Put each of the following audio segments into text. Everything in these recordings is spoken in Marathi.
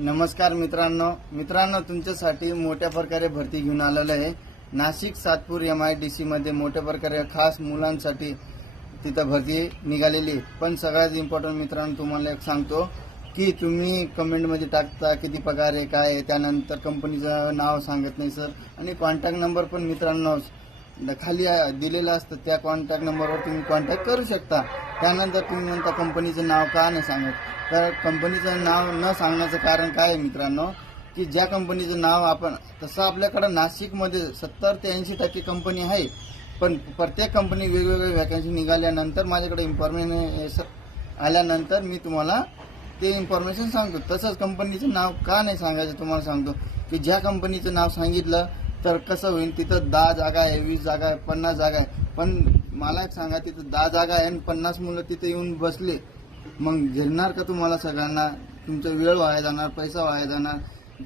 नमस्कार मित्रांनो तुमच्यासाठी मोठ्या प्रकारे भरती घेऊन आलेलं आहे। नाशिक सातपूर MIDC मध्ये मोठ्या प्रकारे खास मुलांसाठी तिथं भरती निघालेली। पण सगळ्यात इम्पॉर्टंट मित्रांनो तुम्हाला एक सांगतो की तुम्ही कमेंट मध्ये टाकता किती पगार आहे काय आहे, त्यानंतर कंपनीचं नाव सांगत नाही सर, आणि कॉन्टॅक्ट नंबर पण मित्रांनो खाली दिलेलं असतं। त्या कॉन्टॅक्ट नंबरवर तुम्ही कॉन्टॅक्ट करू शकता। त्यानंतर तुम्ही म्हणता कंपनीचं नाव का नाही सांगत, तर कंपनीचं नाव न सांगण्याचं कारण काय आहे मित्रांनो, की ज्या कंपनीचं नाव आपण तसं आपल्याकडे नाशिकमध्ये 70 ते 80% कंपनी आहे, पण प्रत्येक कंपनी वेगवेगळे वॅकन्सी निघाल्यानंतर माझ्याकडे इन्फॉर्मेशन आल्यानंतर मी तुम्हाला ते इन्फॉर्मेशन सांगतो। तसंच कंपनीचं नाव का नाही सांगायचं तुम्हाला सांगतो, की ज्या कंपनीचं नाव सांगितलं तर कसं होईल, तिथं 10 जागा आहे, 20 जागा आहे, 50 जागा आहे, पण मला एक सांगा तिथं 10 जागा आहे आणि 50 मुलं तिथे येऊन बसले, मग घेणार का तुम्हाला सगळ्यांना? तुमचा वेळ वाया जाणार, पैसा वाया जाणार,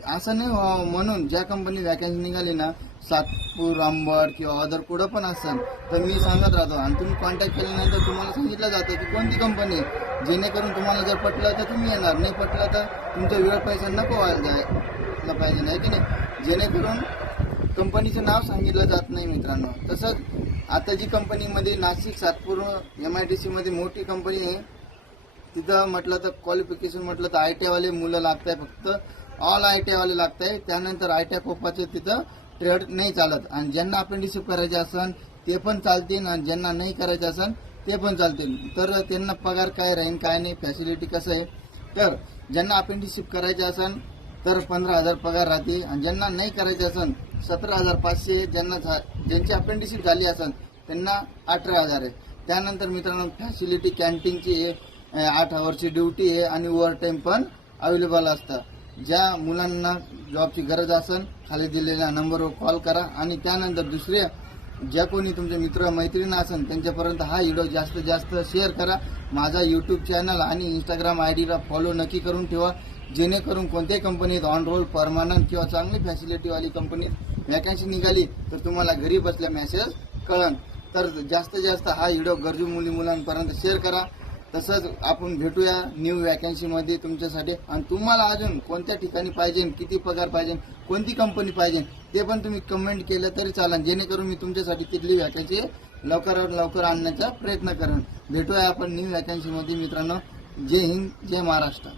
असं नाही व्हावं म्हणून ज्या कंपनी वॅकन्सी निघाली ना, सातपूर अंबड किंवा अदर कुठं पण असेल तर मी सांगत राहतो, आणि तुम्ही कॉन्टॅक्ट केल्यानंतर तुम्हाला सांगितलं जातं की कोणती कंपनी, जेणेकरून तुम्हाला जर पटलं तर तुम्ही येणार, नाही पटलं तर तुमचा वेळ पैसा नको व्हायला जायला पाहिजे, नाही की नाही? जेणेकरून कंपनीचं नाव सांगितलं जात नाही मित्रांनो। तसंच आता जी कंपनीमध्ये नाशिक सातपूर MIDC मध्ये मोठी कंपनी आहे, तिथं म्हटलं तर क्वालिफिकेशन म्हटलं तर ITI वाले मुलं लागत आहे, फक्त ऑल ITI वाले लागत आहे। त्यानंतर ITI कोपाचे तिथं ट्रेड नाही चालत, आणि ज्यांना अप्रेंटिसशिप करायचे असेल ते पण चालतील, आणि ज्यांना नाही करायचे असेल ते पण चालतील। तर त्यांना पगार काय राहील काय नाही, फॅसिलिटी कसं आहे, तर ज्यांना अप्रेंटिसशिप करायचे असेल तर 15,000 पगार राहते, आणि ज्यांना नाही करायचे असेल 17,500, ज्यांची अप्रेंटिसशिप झाली असेल त्यांना 18,000 आहे। त्यानंतर मित्रांनो फॅसिलिटी कॅन्टीनची आहे, 8 आवर्सची ड्युटी आहे, आणि ओव्हर टाईम पण अवेलेबल असतं। ज्या मुलांना जॉबची गरज असेल खाली दिलेल्या नंबरवर कॉल करा, आणि त्यानंतर दुसऱ्या ज्या कोणी तुमचे मित्र मैत्रिणी असेल त्यांच्यापर्यंत हा व्हिडिओ जास्तीत जास्त शेअर करा। माझा यूट्यूब चॅनल आणि इंस्टाग्राम IDला फॉलो नक्की करून ठेवा, जेणेकरून कोणत्याही कंपनीत ऑन रोल परमनंट किंवा चांगली फॅसिलिटीवाली कंपनीत वॅकन्सी निघाली तर तुम्हाला घरी बसल्या मेसेज कळन। तर जास्तीत जास्त हा व्हिडिओ गरजू मुलांपर्यंत शेअर करा। तसंच आपण भेटूया न्यू वॅकन्सीमध्ये तुमच्यासाठी, आणि तुम्हाला अजून कोणत्या ठिकाणी पाहिजे, किती पगार पाहिजे, कोणती कंपनी पाहिजे ते पण तुम्ही कमेंट केलं तरी चालेल, जेणेकरून मी तुमच्यासाठी तिथली वॅकन्सी लवकरात लवकर आणण्याचा प्रयत्न करेन। भेटूया आपण न्यू वॅकन्सीमध्ये मित्रांनो। जय हिंद, जय महाराष्ट्र।